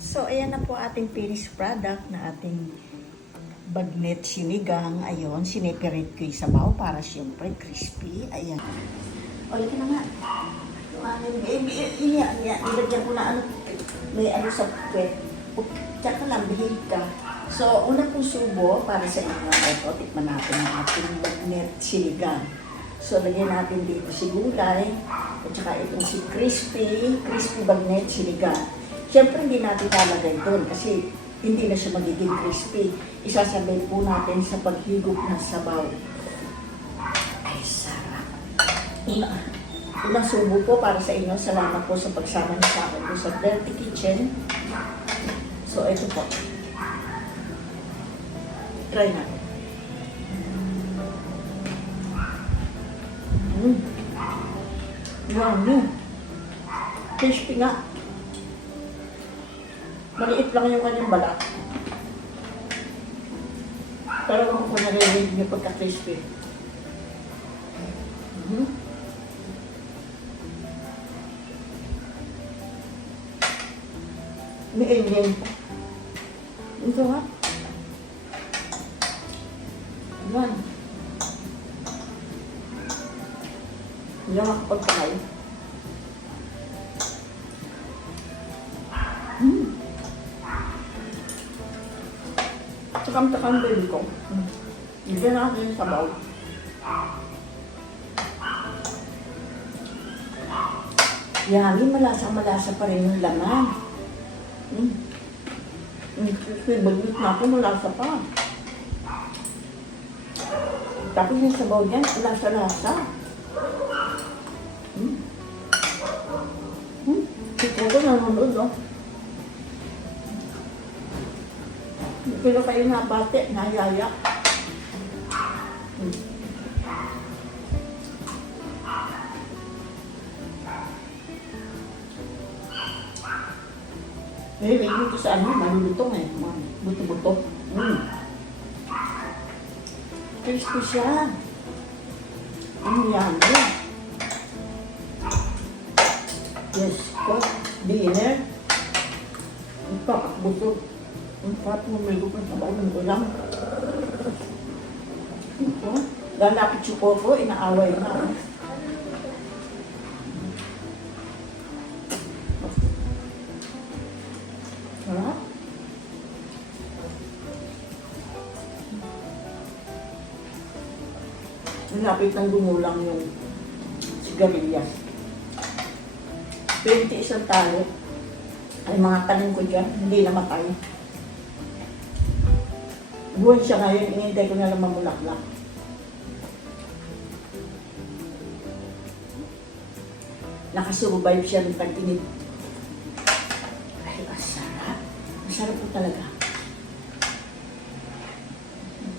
So, ayan na po ating finished product na ating bagnet sinigang. Ayun, sinipirit ko yung sabaw para siyempre crispy. Ayan. O, yun na nga. Yung aking, eh, eh, iya, iya, nilagyan ko na ano, may ano sa puwet. Tsaka lang, bihig ka. So, una pong subo para sa inyo. Ito, tikman natin ang ating bagnet sinigang. So, lagyan natin dito si gulay, at saka itong si crispy, crispy bagnet sinigang. Siyempre, hindi natin lalagay doon kasi hindi na siya magiging crispy. Isasabay po natin sa paghigop ng sabaw. Ay, sarap. Una, unang subo po para sa inyo. Salamat po sa pagsama niyo sa akin po sa Dirty Kitchen. So, ito po. Try natin. Mm. Yummy. Crispy nga. Maliit lang yung kanyang balat. Pero kung ko naririnig niyo pagka-crispy. Mhm. May alien. Ito ha. Yan. Yan ako pagkain. Takam-takam din ko. Hindi natin sa bawl. Yummy, malasa-malasa pa rin yung laman. Hmm. Hmm, Kasi bagnit na ako, malasa pa. Tapos yung sabaw niyan, lasa-lasa. Hmm. Hmm. Ito ko nanonood, no? Pero kayo nabate, nayaya. Hmm. Eh, may dito sa ano, malulutong eh. Buto-buto. Mm. Crispy siya. Yan? eh? Yes, ko. Dinner. Ang pakakbuto. Ang pat mo may lupang sa baon ng ulam. Ito. Lalapit yung koko, inaaway na. Sarap. Nalapit ng gumulang yung sigarilyas. 20 isang talo. Ay mga tanim ko dyan, hindi namatay. Buwan siya ngayon, inintay ko na lang mamulaklak. Nakasurvive siya ng tag-init. Ay, ang sarap. Masarap po talaga.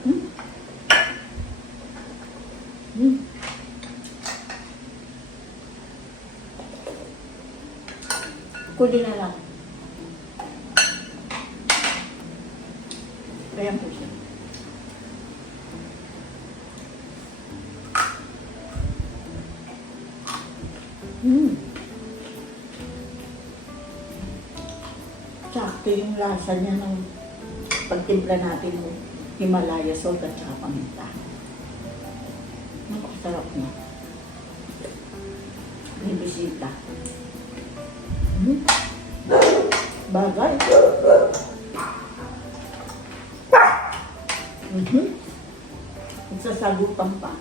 Hmm? Hmm. Kunin na lang. Kaya po siya. Lasa niya ng pagtimpla natin ng Himalaya salt at saka paminta. Napakasarap na. May bisita. Hmm. Bagay. Mhm. Nagsasagutan pa.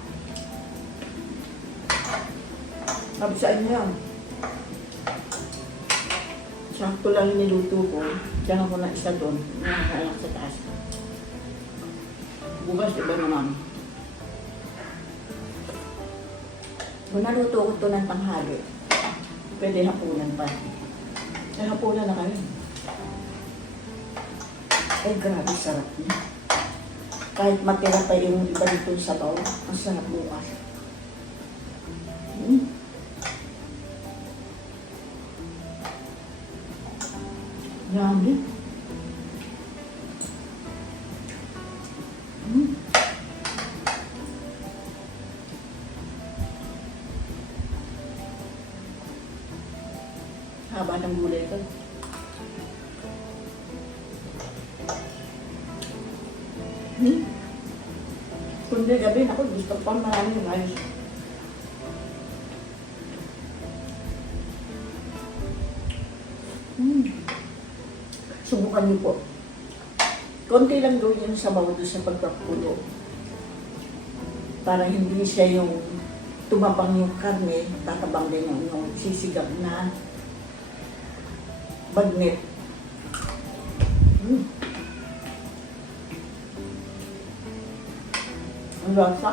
Sabi sa inyo. Sakto lang niluto ko. Diyan ako na isa doon. Nakakayak sa taas. Bukas iba naman. Kung naluto ko ito ng tanghali, pwede hapunan pa. Ay, hapunan na kayo. Ay, grabe sarap niya. Kahit matira pa yung iba dito sa baw, ang sarap bukas. Yummy. Subukan niyo po. Konti lang gawin yung sabaw doon sa pagkapulo. Para hindi siya yung tumabang yung karne, tatabang din yung, yung sisigap na bagnet. Hmm. Ang lasa.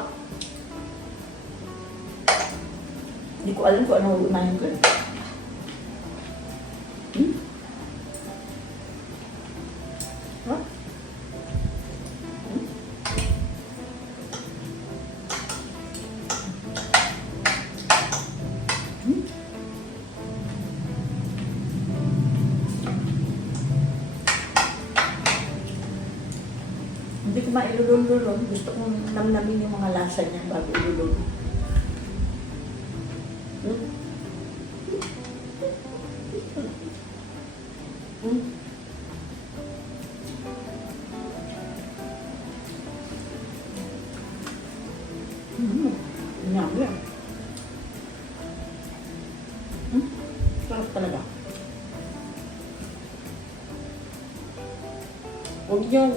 Hindi ko alam kung ano unahin ko. Hindi ko mailulun-lulun. Gusto kong namnamin yung mga lasa niya bago ilulun. Hmm? Hmm? Hmm. Hmm? Sarap talaga. Huwag niyong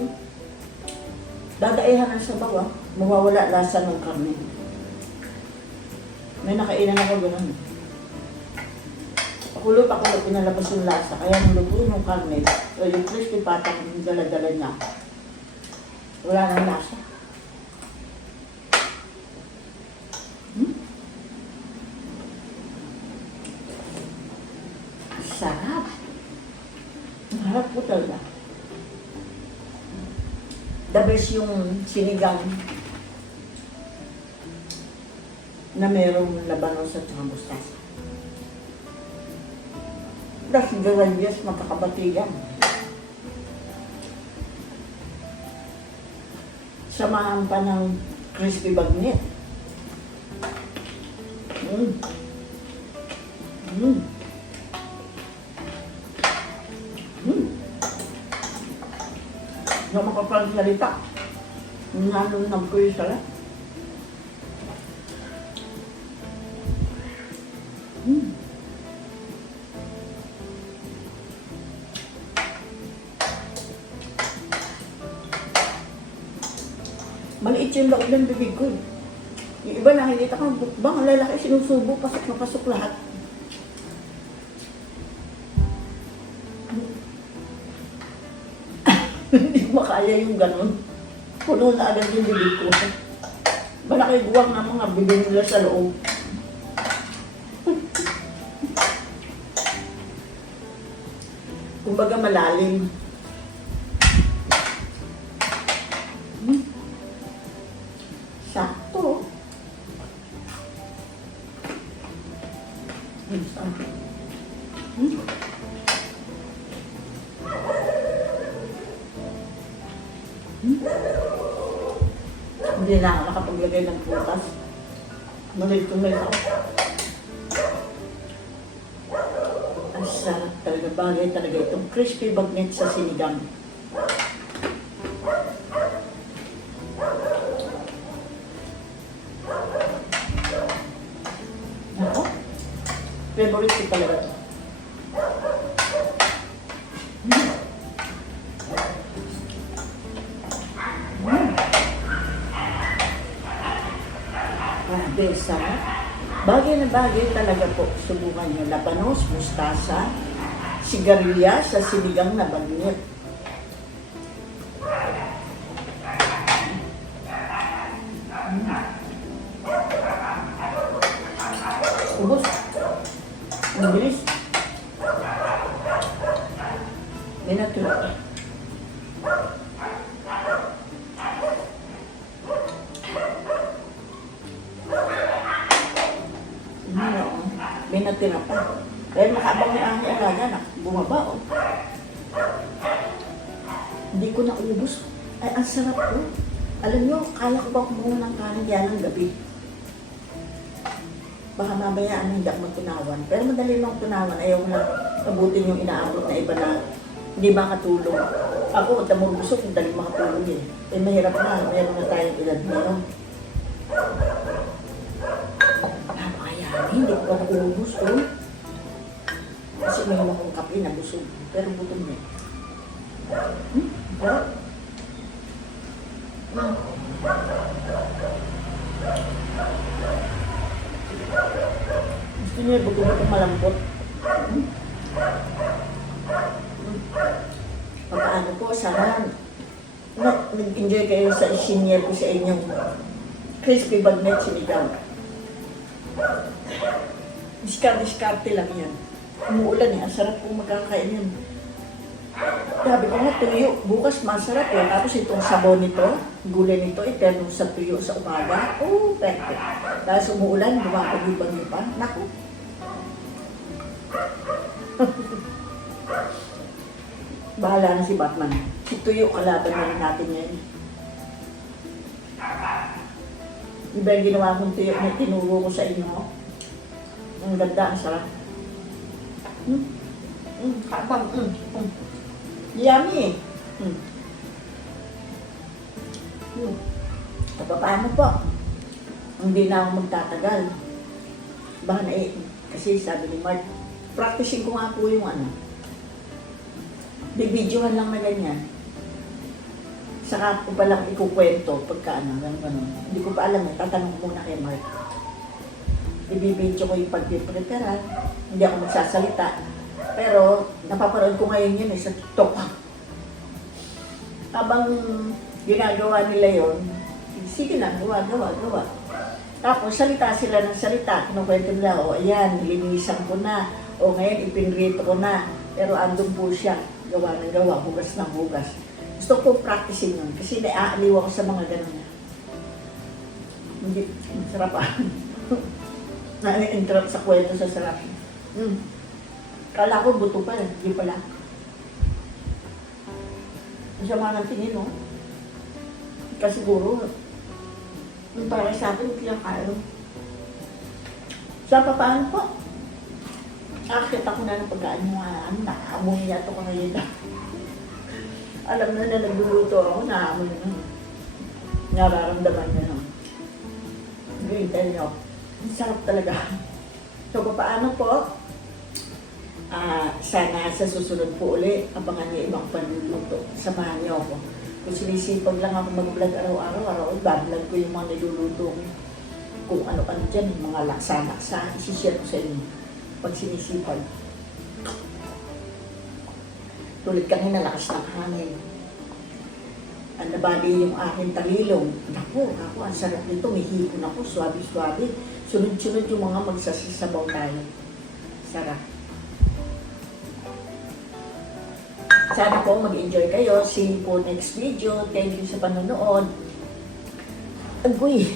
dadaihan ng sabaw ah. Mawawala lasa ng karne. May nakainan ako ganun. Pakulo pa kulo pinalabas yung lasa. Kaya nung luto yung karne, o yung crispy patak yung dala-dala niya, wala nang lasa. Hmm? Sarap. Ang harap po talaga. The best yung sinigang na merong labanos at saka mustasa. Plus, garanyas magkakabati yan. Samahan pa ng crispy bagnet. Mm. Mm. Makapagsalita. Nanunab ko yung salat. Mm. Maliit yung loob ng bibig ko. Yung iba nakikita ko, bukbang, ang lalaki, sinusubo, pasok na pasok lahat. Hindi ko makaya yung ganun. Puno na agad yung bibig ko. Malaki buwang ng mga bibig nila sa loob. Kumbaga malalim. Hindi na ako nakapaglagay ng putas. Nulit-tuloy ako. Ang sarap talaga. Bagay talaga itong crispy bagnet sa sinigang. Ako? Favorite ko talaga sarap. Bagay na bagay talaga po. Subukan nyo. Labanos, mustasa, sigarilya sa sinigang na bagnet. Ubus. Ang bilis. May natulog. Ano, may natira pa. Dahil nakabang ni Ani Alaga na bumaba oh. Hindi ko na ubus. Ay, ang sarap ko. Alam nyo, kala ko ba kumuha ng kanin yan ng gabi. Baka mamaya ano, hindi ako magtunawan. Pero madali lang tunawan. Ayaw ko lang abutin yung inaabot na iba na Hindi makatulog. Ako, damang busog, hindi dali makatulog eh. Eh, mahirap na. Meron na tayong edad ngayon. Hindi ko pa naubos ko. Kasi may akong kape na busog. Pero gutom na. eh. Hmm? Sarap. Hmm. Gusto niyo yung buto-buto malambot. Hmm? Hmm. Pagkaano po, sana na- nag-enjoy kayo sa senior ko sa inyong crispy bagnet sinigang. Diskarte-diskarte lang yan. Umuulan eh, sarap po magkakain yan. Sabi ko nga, tuyo. Bukas masarap eh. Tapos itong sabon nito, gulay nito, iterno sa tuyo sa umaga. Oh, perfect. Tapos umuulan, gumapag-ibang pa. Naku. Bahala na si Batman. Si Tuyo, kalaban na natin yan. Iba yung ginawa kong tuyo na tinuro ko sa inyo. Ang ganda, ang sarap. Hmm? Hmm, kapag, hmm, hmm. Yummy. Hmm. Aba, paano po? Hindi na ako magtatagal. Baka na eh, kasi sabi ni Mark, practicing ko nga po yung ano. Bibidyohan lang na ganyan. Saka ko palang ikukwento pagka ano, ganun, ganun. Hindi ko pa alam eh, tatanong muna kay Mark. Ibibidyo ko yung pag-prepare, hindi ako magsasalita. Pero napapanood ko ngayon yun eh sa TikTok. Habang ginagawa nila yon, sige na, gawa, gawa, gawa. Tapos salita sila ng salita, kinukwento nila, o ayan, nilinisan ko na, o ngayon ipinrito ko na, pero andun po siya, gawa ng gawa, hugas ng hugas. Gusto ko practicing yun, kasi naaaliw ako sa mga ganun. Hindi, sarap ah. Na-interrupt sa kwento sa sarap. Mm. Kala ko buto pa, eh. hindi pala. Ang sama ng tingin, no? Kasi siguro, yung para sa akin, kaya. Sa paano po? Akit ako na ng pagkaan mo nga, ano, nakaamong yato ko ngayon. Alam na na nagluluto ako, naamoy na. Nararamdaman na no. Green nyo. Ang sarap talaga. So, paano po? Ah, sana sa susunod po uli, abangan niyo ibang panluluto. Samahan niyo ako. Kung sinisipag lang ako mag-vlog araw-araw, araw bablog ko yung mga niluluto ko. Kung ano-ano dyan, yung mga laksa-laksa, isishare ko sa inyo. Pag sinisipag. Tulad kanina, lakas ng hangin. Ang nabali yung aking talilong. Naku, ako, ang sarap nito. May hipon ako, swabe-swabe. Sunod-sunod yung mga magsasasabaw tayo. Sarap. Sana po mag-enjoy kayo. See you po next video. Thank you sa panonood. Agoy!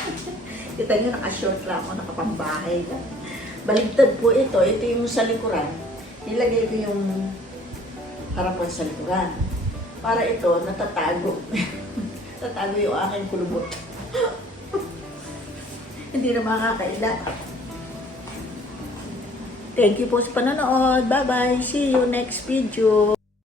Kita nyo, naka-short lang ako, nakapambahay lang. Baligtad po ito. Ito yung sa likuran. Nilagay ko yung harapan sa likuran. Para ito, natatago. Natatago yung aking kulubot. Hindi na makakaila. Thank you po sa panonood. Bye-bye. See you next video.